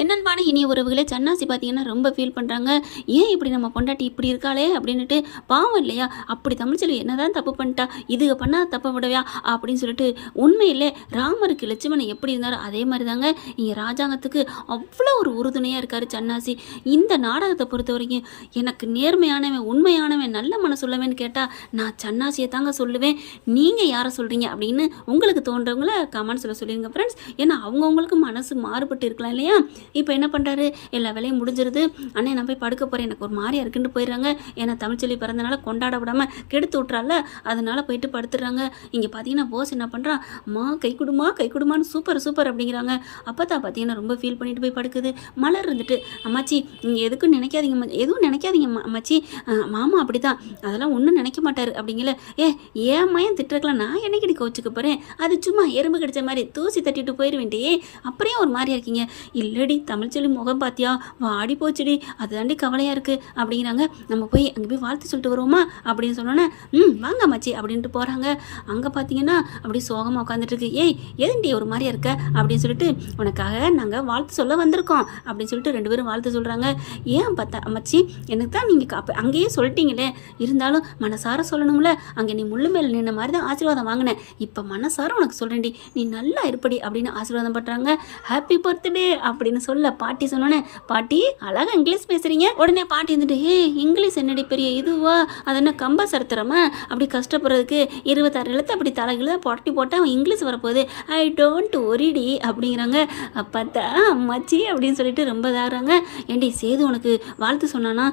என்னன்பான இனிய உறவுகளே, சன்னாசி பார்த்தீங்கன்னா ரொம்ப ஃபீல் பண்ணுறாங்க. ஏன் இப்படி நம்ம பொண்டாட்டி இப்படி இருக்காளே அப்படின்னுட்டு. பாவம் இல்லையா? அப்படி தமிழ்ச்செல்வி என்னதான் தப்பு பண்ணிட்டா, இதுக பண்ணாத தப்பை விடவையா அப்படின்னு சொல்லிட்டு. உண்மையிலே ராமருக்கு லட்சுமணன் எப்படி இருந்தாரோ அதே மாதிரி தாங்க இங்கே ராஜாங்கத்துக்கு அவ்வளோ ஒரு உறுதுணையாக இருக்கார் சன்னாசி. இந்த நாடகத்தை பொறுத்த வரைக்கும் எனக்கு நேர்மையானவன், உண்மையானவன், நல்ல மனசுள்ளவன் கேட்டால் நான் சன்னாசியை தாங்க சொல்லுவேன். நீங்கள் யாரை சொல்கிறீங்க அப்படின்னு உங்களுக்கு தோன்றவங்கள கமெண்ட்ஸில் சொல்லிடுங்க ஃப்ரெண்ட்ஸ். ஏன்னா அவங்கவுங்களுக்கு மனசு மாறுபட்டு இருக்கலாம் இல்லையா? இப்போ என்ன பண்ணுறாரு, எல்லா வேலையும் முடிஞ்சிருது. அண்ணே நான் போய் படுக்க போகிறேன், எனக்கு ஒரு மாதிரியா இருக்குன்னு போயிடுறாங்க. ஏன்னா தமிழ்ச்செல்வி பிறந்தனால கொண்டாட விடாமல் கெடுத்து விட்றால, அதனால போயிட்டு படுத்துடுறாங்க. இங்கே பார்த்தீங்கன்னா போஸ் என்ன பண்ணுறான், அம்மா கை கொடுமா கை கொடுமான்னு சூப்பர் சூப்பர் அப்படிங்கிறாங்க. அப்போ தான் பார்த்தீங்கன்னா ரொம்ப ஃபீல் பண்ணிட்டு போய் படுக்குது. மலர் இருந்துட்டு, அம்மாச்சி நீங்கள் எதுக்கும் நினைக்காதீங்க, எதுவும் நினைக்காதீங்க அம்மாச்சி, மாமா அப்படி தான், அதெல்லாம் ஒன்றும் நினைக்க மாட்டார் அப்படிங்கல. ஏன் மயம் திட்டுறக்கலாம், நான் என்னைக்கு கோச்சுக்க போகிறேன், அது சும்மா எறும்பு கடிச்ச மாதிரி தூசி தட்டிட்டு போயிடுவேன்டே, அப்படியே ஒரு மாதிரியா இருக்கீங்க. இல்லடி தமிழ்ச்செல்வி முகம் பாத்தியா வாடி போச்சுடி, அதுதாண்டி கவலையாக இருக்குது அப்படிங்கிறாங்க. நம்ம போய் அங்கே போய் வாழ்த்து சொல்லிட்டு வருவோமா அப்படின்னு சொன்னோன்னே, வாங்க அம்மாச்சி அப்படின்ட்டு போகிறாங்க. அங்கே பார்த்தீங்கன்னா அப்படி சோகமாக உட்காந்துட்டு இருக்கு. எதுண்டி ஒரு மாதிரியா இருக்க அப்படின்னு சொல்லிட்டு, உனக்காக நாங்கள் வாழ்த்து சொல்ல வந்திருக்கோம் அப்படின்னு சொல்லிட்டு ரெண்டு பேரும் வாழ்த்து சொல்கிறாங்க. ஏன் பார்த்தா அம்மாச்சி, எனக்கு தான் நீங்கள் அப்போ அங்கேயே சொல்லிட்டீங்களே, இருந்தாலும் மனசார சொல்லணும்ல, அங்கே நீ முள்ளு மேலே நின்ன மாதிரி தான் ஆசீர்வாதம் வாங்கினேன், இப்போ மனசார உனக்கு சொல்கிறேன்டி, நீ நல்லா இருப்படி அப்படின்னு ஆசீர்வாதம் பண்ணுறாங்க. ஹாப்பி பர்த்டே அப்படின்னு சொல்ல பாட்டி சொன்னோன்னே, பாட்டி அழகாக இங்கிலீஷ் பேசுகிறீங்க. உடனே பாட்டி வந்துட்டு, இங்கிலீஷ் என்னடி பெரிய இதுவா, அது என்ன கம்ப சரத்துறமா அப்படி கஷ்டப்படுறதுக்கு 26 எழுத்து அப்படி தலைகளை புரட்டி போட்டால் அவன் இங்கிலீஷ் வரப்போகுது, ஐ டோன்ட் ஒரிடி அப்படிங்கிறாங்க. அப்பத்தா அம்மாச்சி அப்படின்னு சொல்லிட்டு ரொம்ப இதாகிறாங்க. ஏண்டி சேது உனக்கு வாழ்த்து சொன்னானா,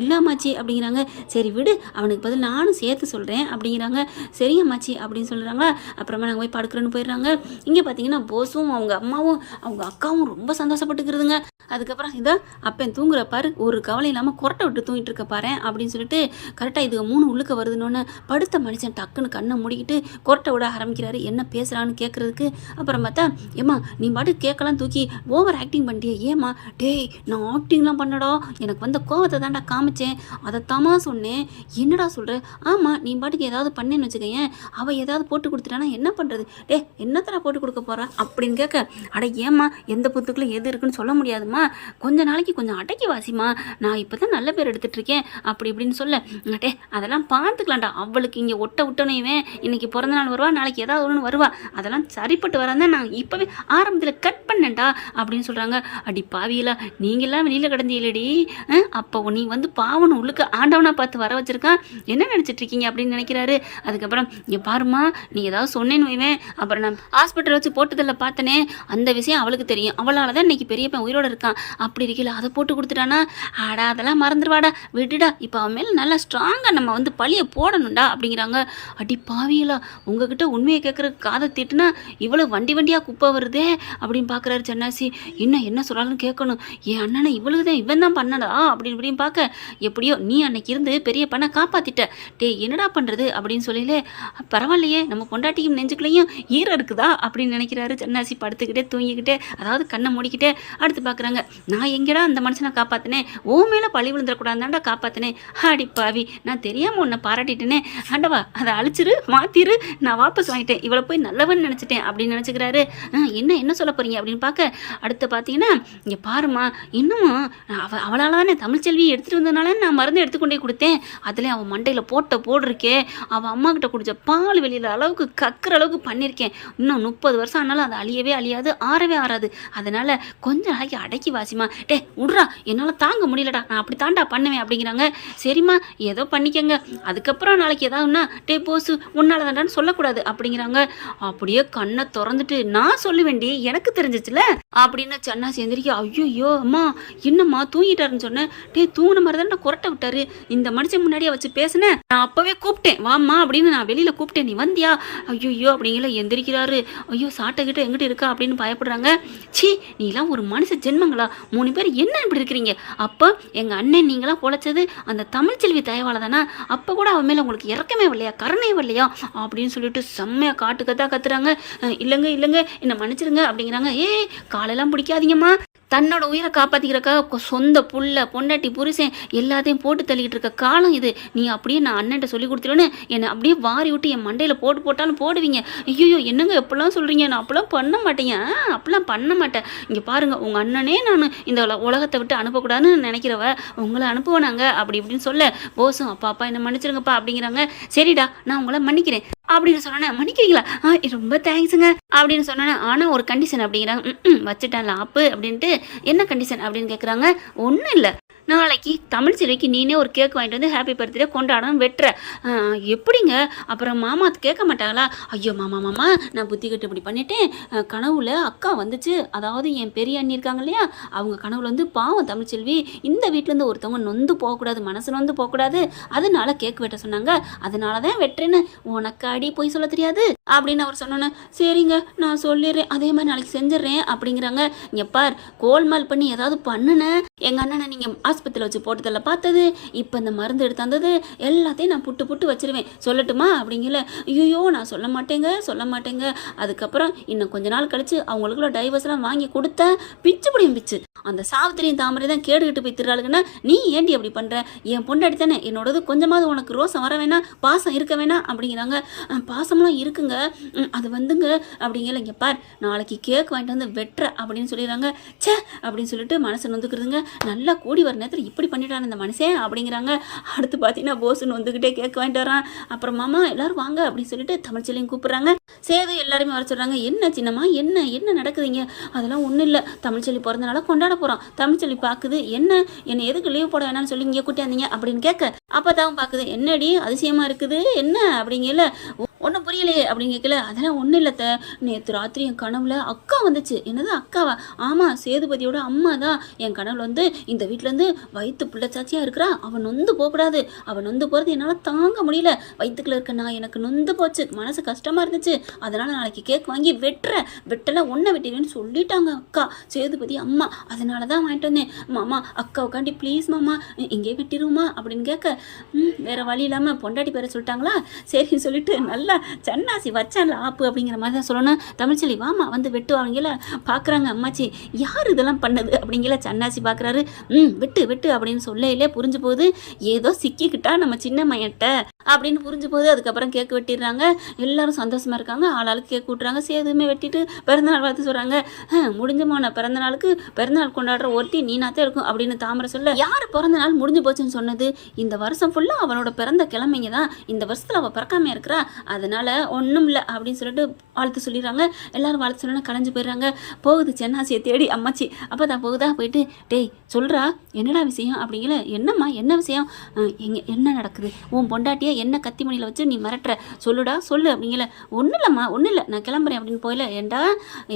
இல்லாமாச்சி அப்படிங்கிறாங்க. சரி விடு, அவனுக்கு பதில் நானும் சேர்த்து சொல்கிறேன் அப்படிங்கிறாங்க. சரி அம்மாச்சி அப்படின்னு சொல்கிறாங்க. அப்புறமா நாங்கள் போய் படுக்கிறோன்னு போயிடுறாங்க. இங்கே பார்த்தீங்கன்னா போஸும் அவங்க அம்மாவும் அவங்க அக்காவும் ரொம்ப சந்தோஷப்பட்டுக்கிறதுங்க. அதுக்கப்புறம் இதான் அப்பன் தூங்குற பாரு, ஒரு கவலை இல்லாமல் கொரட்டை விட்டு தூங்கிட்டு இருக்க பாரு அப்படின்னு சொல்லிட்டு கரெக்டாக இது 3 உள்ளுக்க வருதுன்னு படுத்த மனுஷன் டக்குன்னு கண்ணை மூடிக்கிட்டு கொரட்டை விட ஆரம்பிக்கிறாரு. என்ன பேசுகிறான்னு கேட்குறதுக்கு. அப்புறம் பார்த்தா, ஏம்மா நீ பாட்டு கேட்கலாம் தூக்கி ஓவர் ஆக்டிங் பண்ணிட்டியே, ஏம்மா டேய் நான் ஆக்டிங்லாம் பண்ணடா, எனக்கு வந்த கோவத்தை தாண்டா காமிச்சேன், அதைத்தாமா சொன்னேன், என்னடா சொல்கிற, ஆமாம் நீ பாட்டுக்கு ஏதாவது பண்ணேன்னு வச்சுக்கேன், அவள் ஏதாவது போட்டு கொடுத்துட்டானா என்ன பண்ணுறது, என்னத்தடா போட்டு கொடுக்க போகிறா அப்படின்னு கேட்க, அட ஏம்மா எந்த புத்துக்குள்ள எது இருக்குன்னு சொல்ல முடியாதுமா, கொஞ்ச நாளைக்கு கொஞ்சம் அடக்கி வாசிமா, நான் இப்போ தான் நல்ல பேர் எடுத்துகிட்டு இருக்கேன் அப்படி இப்படின்னு சொல்ல, அதெல்லாம் பார்த்துக்கலாம்டா, அவளுக்கு இங்கே ஒட்ட விட்டோனையுமே இன்னைக்கு பிறந்த நாள் வருவா, நாளைக்கு ஏதாவது ஒன்று வருவா, அதெல்லாம் சரிப்பட்டு வராதான் நான் இப்போவே ஆரம்பத்தில் கட் பண்ணேன்டா அப்படின்னு சொல்கிறாங்க. அடி பாவியில நீங்களாம் வெளியில் கிடந்தீங்களடி, அப்போ நீ வந்து பாவனை உள்ளுக்கு ஆண்டவனா பார்த்து வர வச்சிருக்கான், என்ன நினச்சிட்டு இருக்கீங்க அப்படின்னு நினைக்கிறாரு. அதுக்கப்புறம் இங்கே பாருமா, நீ ஏதாவது சொன்னேன்னு வைவேன், அப்புறம் நான் ஹாஸ்பிட்டல் வச்சு போட்டதில் பார்த்தனே, அந்த விஷயம் அவளுக்கு தெரியும், அவளால் தான் இன்னைக்கு பெரியப்பன் உயிரோடு இருக்கான், அப்படி இருக்கல அதை போட்டு கொடுத்துட்டானா, ஆடா அதெல்லாம் மறந்துடுவாடா விட்டுடா, இப்போ அவன் மேலே நல்லா ஸ்ட்ராங்காக நம்ம வந்து பழியை போடணும்டா அப்படிங்கிறாங்க. அடி பாவியலா உங்ககிட்ட உண்மையை கேட்குற காதை திட்டுனா இவ்வளோ வண்டி வண்டியாக குப்பை வருதே அப்படின்னு பார்க்குறாரு சன்னாசி. என்ன சொல்லாலும் கேட்கணும், என் அண்ணனை இவ்வளவு தான் இவன் தான் பண்ணடா அப்படின்னு இப்படின்னு பார்க்க, எப்படியோ நீ அன்னைக்கு இருந்து பெரிய பண்ண காப்பாற்றிட்ட, என்னடா பண்ணுறது அப்படின்னு சொல்லலே, பரவாயில்லையே நம்ம பொண்டாட்டியும் நெஞ்சுக்குள்ளேயும் ஈரம் இருக்குதா அப்படின்னு நினைக்கிறாரு சன்னாசி. படுத்துக்கிட்டே தூங்கிக்கிட்டே, அதாவது கண்ணை மூடிக்கிட்டே அடுத்து பார்க்குறாங்க. நான் எங்கடா அந்த மனுஷனை காப்பாற்றினேன், ஓ மேலே பழி விழுந்துடக்கூடாதாண்டா காப்பாற்றினேன், அடி பாவி நான் தெரியாமல் உன்னை பாராட்டிட்டேனே, ஆண்டவா அதை அழிச்சிரு மாத்திரு, நான் வாபஸ் வாங்கிட்டேன், இவளை போய் நல்லவன் நினச்சிட்டேன் அப்படின்னு நினச்சிக்கிறாரு. என்ன சொல்ல போகிறீங்க அப்படின்னு பார்க்க, அடுத்து பார்த்தீங்கன்னா இங்கே பாருமா, இன்னமும் அவளால் தானே தமிழ்ச்செல்வியை எடுத்துகிட்டு வந்ததுனால நான் மருந்து எடுத்துக்கொண்டே கொடுத்தேன், அதில் அவன் மண்டையில் போட்டிருக்கேன், அவள் அம்மா கிட்ட குடிச்ச பால் வெளியில் அளவுக்கு கக்குற அளவுக்கு பண்ணியிருக்கேன், இன்னும் 30 வருஷம் ஆனாலும் அது அழியவே அழியாது, ஆறவே ஆறாது, அதனால் கொஞ்ச நாளைக்கு அடக்கி வாசிமா, விட்றா என்னால் தாங்க முடியலடா, நான் அப்படி தாண்டா பண்ணுவேன் அப்படிங்கிறாங்க. சரிம்மா ஏதோ பண்ணிக்கங்க, அதுக்கப்புறம் நாளைக்கு ஏதாவதுன்னா போசு உன்னால தாண்டான்னு சொல்லக்கூடாது அப்படிங்கிறாங்க. அப்படியே கண்ணை திறந்துட்டு, நான் சொல்லுவேண்டி எனக்கு தெரிஞ்சிச்சுல அப்படின்னு சன்னாசி எந்திரிக்க, ஐயோ அம்மா என்னம்மா தூங்கிட்டாருன்னு சொன்னேன், தூங்கின மாதிரி தான் கொரட்டை விட்டாரு, இந்த மனுஷன் முன்னாடியே வச்சு பேசினேன், நான் அப்பவே கூப்பிட்டேன் வாம்மா அப்படின்னு, நான் வெளியில கூப்பிட்டேன், நீ வந்தியா, ஐயோ அப்படிங்கிற எந்திரிக்கிறாரு. ஐயோ சாட்டைக்கிட்ட எங்கிட்ட இருக்கா அப்படின்னு பயப்படுறாங்க. சி நீலாம் ஒரு மனுஷ ஜென்மங்களா, 3 பேர் என்ன இப்படி இருக்கிறீங்க, அப்போ எங்கள் அண்ணன் நீங்களாம் பொழைச்சது அந்த தமிழ்ச்செல்வி தயவால தானே, அப்போ கூட அவன் மேலே உங்களுக்கு இறக்கமே வரலையா, கருணை வரலையா அப்படின்னு சொல்லிட்டு செம்மையாக காட்டுக்கத்தான் கத்துறாங்க. இல்லைங்க என்னை மன்னிச்சிருங்க அப்படிங்கிறாங்க. காலெல்லாம் பிடிக்காதீங்கம்மா, தன்னோட உயிரை காப்பாற்றிக்கிறக்காக சொந்த புள்ள பொண்டாட்டி புருஷன் எல்லாத்தையும் போட்டு தள்ளிக்கிட்டு இருக்க காலம் இது. நீ அப்படியே நான் அண்ணன்ட்ட சொல்லி கொடுத்துருவேன்னு என்னை அப்படியே வாரி விட்டு என் மண்டையில் போட்டாலும் போடுவீங்க. ஐயோ என்னங்க எப்படிலாம் சொல்கிறீங்க, நான் அப்போல்லாம் பண்ண மாட்டேங்க, அப்படிலாம் பண்ண மாட்டேன். இங்கே பாருங்கள், உங்கள் அண்ணனே நான் இந்த உலகத்தை விட்டு அனுப்பக்கூடாதுன்னு நினைக்கிறவ உங்களை அனுப்புவேனாங்க அப்படி இப்படின்னு சொல்ல போசும் அப்பா என்னை மன்னிச்சிருங்கப்பா அப்படிங்கிறாங்க. சரிடா நான் உங்களை மன்னிக்கிறேன் அப்படின்னு சொன்னேன். மன்னிக்கிறீங்களா? ரொம்ப தேங்க்ஸுங்க அப்படின்னு சொன்னேன். ஆனால் ஒரு கண்டிஷன் அப்படிங்கிறாங்க. வச்சுட்டேன் லாப்பு அப்படின்ட்டு. என்ன கண்டிஷன் அப்படின்னு கேட்குறாங்க. ஒன்றும் இல்லை, நாளைக்கு தமிழ்ச்செல்விக்கு நீனே ஒரு கேக் வாங்கிட்டு வந்து ஹாப்பி பர்த்டே கொண்டாடணும் வெட்டுற. எப்படிங்க? அப்புறம் மாமா கேட்க மாட்டாங்களா? ஐயோ மாமா நான் புத்தி கட்டு இப்படி பண்ணிட்டேன். கனவுல அக்கா வந்துச்சு, அதாவது என் பெரிய அண்ணி இருக்காங்க இல்லையா, அவங்க கனவுல வந்து பாவம் தமிழ்ச்செல்வி இந்த வீட்டிலேருந்து ஒருத்தவங்க நொந்து போகக்கூடாது, மனசு நொந்து போகக்கூடாது, அதனால கேக் வெட்ட சொன்னாங்க, அதனால தான் வெட்டுறேன்னு உனக்கு அடி போய் சொல்ல தெரியாது அப்படின்னு அவர் சொன்னோன்னே சரிங்க நான் சொல்லிடுறேன், அதே மாதிரி நாளைக்கு செஞ்சிடறேன் அப்படிங்கிறாங்க. இங்கே பார், கோல்மால் பண்ணி ஏதாவது பண்ணுனேன் எங்கள் அண்ணனை நீங்கள் ஆஸ்பத்திரியில் வச்சு போட்டதில் பார்த்தது, இப்போ இந்த மருந்து எடுத்து தந்தது எல்லாத்தையும் நான் புட்டு வச்சிருவேன், சொல்லட்டுமா அப்படிங்கல. ஐயோ நான் சொல்ல மாட்டேங்க. அதுக்கப்புறம் இன்னும் கொஞ்ச நாள் கழிச்சு அவங்களுக்குள்ள டைவர்ஸ்லாம் வாங்கி கொடுத்தேன், பிச்சு அந்த சாவித்திரியும் தாமரை தான் கேடுகிட்டு போய் திருறாளுங்கன்னா நீ ஏண்டி அப்படி பண்ணுற? என் பொண்டாடி தானே, என்னோடது கொஞ்சமாவது உனக்கு ரோசம் வர வேணாம், பாசம் இருக்க வேணாம் அப்படிங்கிறாங்க. பாசம்லாம் இருக்குங்க, அது வந்துங்க அப்படிங்கல. இங்கே பார், நாளைக்கு கேக் வாங்கிட்டு வந்து வெட்டுற அப்படின்னு சொல்லிடுறாங்க. சே அப்படின்னு சொல்லிட்டு மனசு நொந்துக்கிறதுங்க. நல்லா கூடி வர நேரத்தில் இப்படி பண்ணிட்டான் இந்த மனுஷன் அப்படிங்கிறாங்க. அடுத்து பார்த்தீங்கன்னா போசுன்னு வந்துக்கிட்டே கேக் வாங்கிட்டு வரான். அப்புறம் மாமா எல்லாரும் வாங்க அப்படின்னு சொல்லிட்டு தமிழ்ச்செல்வியும் கூப்பிட்றாங்க. சேது எல்லாருமே வர சொல்கிறாங்க. என்ன சின்னம்மா, என்ன நடக்குதுங்க? அதெல்லாம் ஒன்றும் இல்லை, தமிழ்ச்செல்வி பிறந்தனால கொண்டாட போகிறோம். தமிழ்ச்செல்வி பார்க்குது, என்னை எதுக்கு லீவ் போட வேணாம்னு சொல்லி இங்கே கூட்டியாந்தீங்க அப்படின்னு கேட்க, அப்போ தான் பார்க்குது, என்னடி அதிசயமாக இருக்குது என்ன அப்படிங்கல. ஒன்றும் புரியலையே அப்படின்னு கேட்கல. அதெல்லாம் ஒன்றும் இல்லைத்த, நேற்று ராத்திரி என் கனவுல அக்கா வந்துச்சு. என்னது அக்காவா? ஆமாம், சேதுபதியோட அம்மா தான் என் கனவுல வந்து இந்த வீட்டிலேருந்து வயிற்று பிள்ளைச்சாச்சியாக இருக்கிறா, அவன் நொந்து போகக்கூடாது, அவன் நொந்து போகிறது என்னால் தாங்க முடியல, வயிற்றுக்குள்ள இருக்க நான் எனக்கு நொந்து போச்சு, மனசு கஷ்டமாக இருந்துச்சு, அதனால் நாளைக்கு கேக் வாங்கி வெட்டலாம் ஒன்றை வெட்டிடுவேன்னு சொல்லிட்டாங்க அக்கா சேதுபதி அம்மா, அதனால தான் வாங்கிட்டு வந்தேன். மாமா அக்காவுக்காண்டி ப்ளீஸ் மாமா இங்கே வெட்டிடுவோமா அப்படின்னு கேட்க, வேறு வழி இல்லாமல் பொண்டாட்டி பேரை சொல்லிட்டாங்களா, சரின்னு சொல்லிட்டு நல்லா சன்னாசி வச்சான்ல ஆப்பு அப்படிங்கிற மாதிரி தான் சொல்லணும். தமிழ்ச்செல்வி வாமா வந்து வெட்டுவாங்கல. பார்க்குறாங்க அம்மாச்சி, யார் இதெல்லாம் பண்ணது அப்படிங்கிற சன்னாசி பார்க்குறாரு. வெட்டு அப்படின்னு சொல்லையிலே புரிஞ்சு போகுது, ஏதோ சிக்கிக்கிட்டா நம்ம சின்ன மையட்ட அப்படின்னு புரிஞ்சு போகுது. அதுக்கப்புறம் கேக் வெட்டிடுறாங்க. எல்லாரும் சந்தோஷமாக இருக்காங்க. ஆளாளுக்கு கேக் விட்டுறாங்க. சேதுமே வெட்டிட்டு பிறந்தநாள் வாழ்த்து சொல்கிறாங்க. முடிஞ்சமான பிறந்தநாளுக்கு பிறந்தநாள் கொண்டாடுற ஒருத்தி நீனாத்தான் இருக்கும் அப்படின்னு தாமரை சொல்ல, யார் பிறந்தநாள் முடிஞ்சு போச்சுன்னு சொன்னது? இந்த வருஷம் ஃபுல்லாக அவனோட பிறந்த கிழமைங்க தான், இந்த வருஷத்தில் அவள் பிறக்காம இருக்கிறா, அதனால ஒன்றும் இல்லை அப்படின்னு சொல்லிட்டு வாழ்த்து சொல்லிடுறாங்க. எல்லாரும் வாழ்த்து சொல்லணும் கலைஞ்சு போயிடுறாங்க. போகுது சென்னாசியை தேடி அம்மாச்சி. அப்போ தான் போகுதா போயிட்டு, டேய் சொல்கிறா என்னடா விஷயம் அப்படிங்கல. என்னம்மா என்ன விஷயம்? என்ன நடக்குது? உன் பொண்டாட்டியை என்ன கத்தி மணியில் வச்சு நீ மிரட்டுற, சொல்லுடா சொல்லு அப்படிங்கல. ஒன்றும் இல்லைம்மா ஒன்றும் இல்லை, நான் கிளம்புறேன் அப்படின்னு போயில. ஏண்டா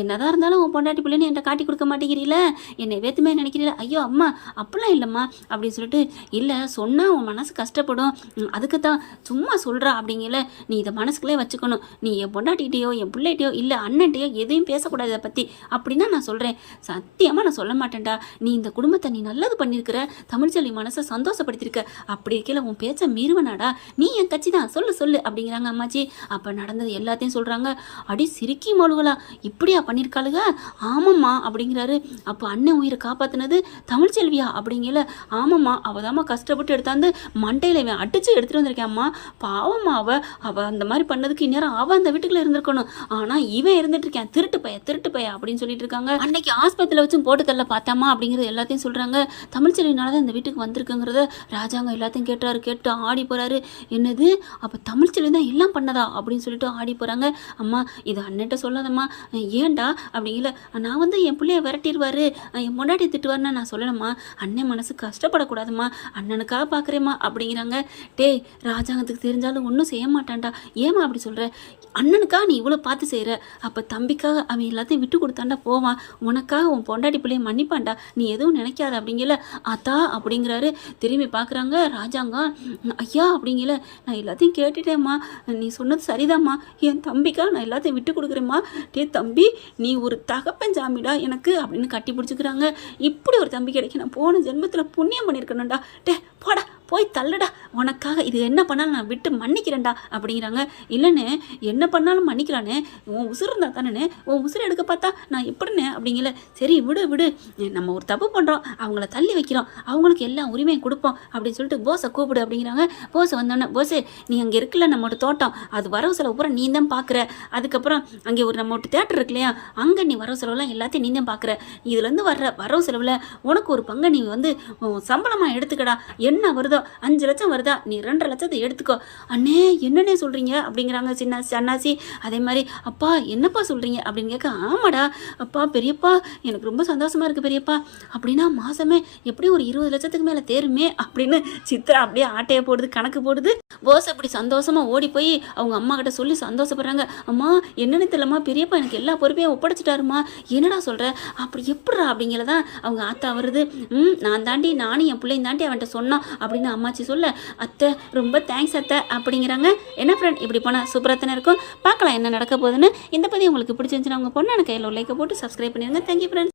என்னதான் இருந்தாலும் உன் பொண்டாட்டி பிள்ளைன்னு என்கிட்ட காட்டி கொடுக்க மாட்டேங்கிறீல, என்னை வேத்துமே நினைக்கிறீல? ஐயோ அம்மா அப்படிலாம் இல்லைம்மா அப்படின்னு சொல்லிட்டு, இல்லை சொன்னால் உன் மனசு கஷ்டப்படும், அதுக்கு தான் சும்மா சொல்கிறா அப்படிங்கல. நீ இதை மனசுக்குள்ளே வச்சுக்கணும், நீ என் பொண்டாட்டிகிட்டையோ என் பிள்ளைகிட்டையோ இல்லை அண்ணன்ட்டையோ எதையும் பேசக்கூடாது இதை பற்றி அப்படின்னா நான் சொல்கிறேன். சத்தியமாக நான் சொல்ல மாட்டேன்டா. நீ இந்த குடும்பத்தை நீ நல்லது பண்ணியிருக்கிற, தமிழ்ச்செல்வி மனசை சந்தோஷப்படுத்தியிருக்க, அப்படி இருக்கையில் உன் பேச்சை மீறுவனாடா, நீ என் கட்சி தான், சொல்லு அப்படிங்கிறாங்க அம்மாச்சி. அப்போ நடந்தது எல்லாத்தையும் சொல்கிறாங்க. அடி சிரிக்கி மாளுகளா, இப்படியா பண்ணியிருக்காளுங்க? ஆமாம்மா அப்படிங்கிறாரு. அப்போ அண்ணன் உயிரை காப்பாற்றினது தமிழ்ச்செல்வியா அப்படிங்கல. ஆமாம்மா, அவதாம்மா கஷ்டப்பட்டு எடுத்தாந்து மண்டையில் இவன் அடித்து எடுத்துகிட்டு வந்திருக்கேம்மா, பாவம்மா அவள் அந்த மாதிரி பண்ணதுக்கு இந்நேரம் அவள் அந்த வீட்டுக்குள்ளே இருந்திருக்கணும், ஆனால் இவன் இருந்துட்டு இருக்கேன், திருட்டு பைய அப்படின்னு சொல்லிட்டு இருக்காங்க. அன்னைக்கு ஆஸ்பத்திரியில் வச்சும் போட்டு தள்ள பார்த்தாமா அப்படிங்கிறது எல்லாத்தையும் சொல்கிறாங்க. தமிழ்ச்செல்வினால தான் இந்த வீட்டுக்கு வந்திருக்குங்கிறத ராஜாங்க எல்லாத்தையும் கேட்டு ஆடி போகிறாரு. என்னது அப்போ தமிழ்ச்செல்வி தான் எல்லாம் பண்ணதா அப்படின்னு சொல்லிட்டு ஆடி போகிறாங்க. அம்மா இது அண்ணன்ட்ட சொல்லாதம்மா. ஏன்டா அப்படிங்கல. நான் வந்து என் பிள்ளைய விரட்டிடுவார், என் முன்னாடி திட்டுவார்னா நான் சொல்லணுமா? அண்ணன் மனசு கஷ்டப்படக்கூடாதுமா, அண்ணனுக்காக பார்க்குறேம்மா அப்படிங்கிறாங்க. டேய் ராஜாங்கத்துக்கு தெரிஞ்சாலும் ஒன்றும் செய்ய மாட்டான்டா, ஏமா அப்படி சொல்கிற? அண்ணனுக்காக நீ இவ்வளோ பார்த்து செய்கிற, அப்போ தம்பிக்காக அவன் எல்லாத்தையும் விட்டு கொடுத்தாண்டா போவான், உனக்காக உன் பொண்டாட்டி பிள்ளைய மன்னிப்பான்டா, நீ எதுவும் நினைக்காத அப்படிங்கல. அத்தா அப்படிங்கிறாரு. திரும்பி பார்க்குறாங்க ராஜாங்கம். ஐயா அப்படிங்கல, நான் எல்லாத்தையும் கேட்டுட்டேம்மா, நீ சொன்னது சரிதாம்மா, என் தம்பிக்காக நான் எல்லாத்தையும் விட்டு கொடுக்குறேம்மா. டே தம்பி நீ ஒரு தகப்பன் ஜாமிடா எனக்கு அப்படின்னு கட்டி பிடிச்சிக்கிறாங்க. இப்படி ஒரு தம்பி கிடைக்க நான் போன ஜென்மத்தில் புண்ணியம் பண்ணியிருக்கணும்டா. டே போடா போய் தள்ளுடா, உனக்காக இது என்ன பண்ணாலும் நான் விட்டு மன்னிக்கிறேன்டா அப்படிங்கிறாங்க. இல்லைண்ணே, என்ன பண்ணாலும் மன்னிக்கலானே, உன் உசுறு இருந்தால் தானே, உன் உசுறு எடுக்க பார்த்தா நான் எப்படிண்ணே அப்படிங்கல. சரி விடு விடு, நம்ம ஒரு தப்பு பண்ணுறோம், அவங்கள தள்ளி வைக்கிறோம், அவங்களுக்கு எல்லா உரிமையும் கொடுப்போம் அப்படின்னு சொல்லிட்டு போஸை கூப்பிடு அப்படிங்கிறாங்க. போஸ் வந்தோடனே, போஸு நீ அங்கே இருக்குல்ல நம்மளோட தோட்டம், அது வரவு செலவு பூரா நீ தான் பார்க்குற, அதுக்கப்புறம் அங்கே ஒரு நம்மளோட தேட்டர் இருக்கு இல்லையா, அங்கே நீ வரவு செலவுலாம் எல்லாத்தையும் நீ தான் பார்க்குற, இதுலேருந்து வர்ற வரவு செலவில் உனக்கு ஒரு பங்கை நீ வந்து சம்பளமாக எடுத்துக்கடா, என்ன வருதோ 5 லட்சம் வருதா, நீ 2.5 லட்சத்தை எடுத்துக்கோ. அண்ணே என்னன்னே சொல்கிறீங்க அப்படிங்கிறாங்க சன்னாசி. அதே மாதிரி அப்பா என்னப்பா சொல்கிறீங்க அப்படின்னு கேட்க, ஆமாடா அப்பா பெரியப்பா, எனக்கு ரொம்ப சந்தோஷமாக இருக்குது பெரியப்பா, அப்படின்னா மாதமே எப்படியும் ஒரு 20 லட்சத்துக்கு மேலே தேருமே அப்படின்னு சித்ரா அப்படியே ஆட்டையை போடுது, கணக்கு போடுது. போஸ் அப்படி சந்தோஷமாக ஓடி போய் அவங்க அம்மா கிட்ட சொல்லி சந்தோஷப்படுறாங்க. அம்மா என்னன்னு தெரியலம்மா, பெரியப்பா எனக்கு எல்லா பொறுப்பையும் ஒப்படைச்சிட்டாருமா, என்னடா சொல்கிற, அப்படி எப்படிறா அப்படிங்கிறதான் அவங்க ஆத்தா வருது. நான் தாண்டி, நானும் என் பிள்ளையும் தாண்டி அவன்கிட்ட சொன்னோம் அப்படின்னு அம்மாச்சி சொல்ல, அத்தை ரொம்ப தேங்க்ஸ் அத்தை அப்படிங்கிறாங்க. என்ன ஃப்ரெண்ட், இப்படி போனால் சூப்பராக தானே இருக்கும். பார்க்கலாம் என்ன நடக்க போகுதுன்னு. இந்த பதிவு உங்களுக்கு பிடிச்சிருந்துச்சுன்னா உங்கள் பொண்ணான கையில் ஒரு லைக்கை போட்டு சப்ஸ்கிரைப் பண்ணிடுங்க. Thank you friends.